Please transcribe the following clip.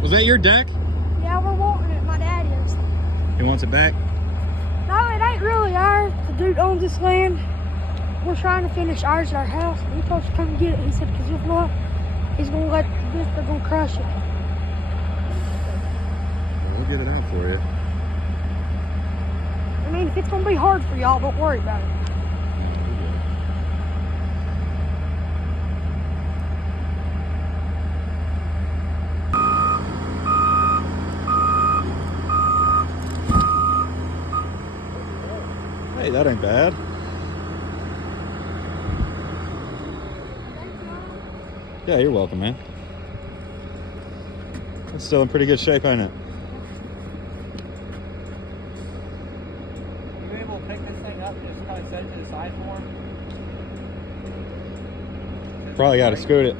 Was that your deck? Yeah, we're wanting it. My dad is. He wants it back? No, it ain't really ours. The dude owns this land. We're trying to finish ours at our house. He told us to come get it. He said, because if not, he's going to let this, they're going to crush it. We'll get it out for you. I mean, if it's going to be hard for y'all, don't worry about it. Hey, that ain't bad. Yeah, you're welcome, man. It's still in pretty good shape, ain't it? You able to pick this thing up and just kind of set it to the side for him? Probably got to scoot it.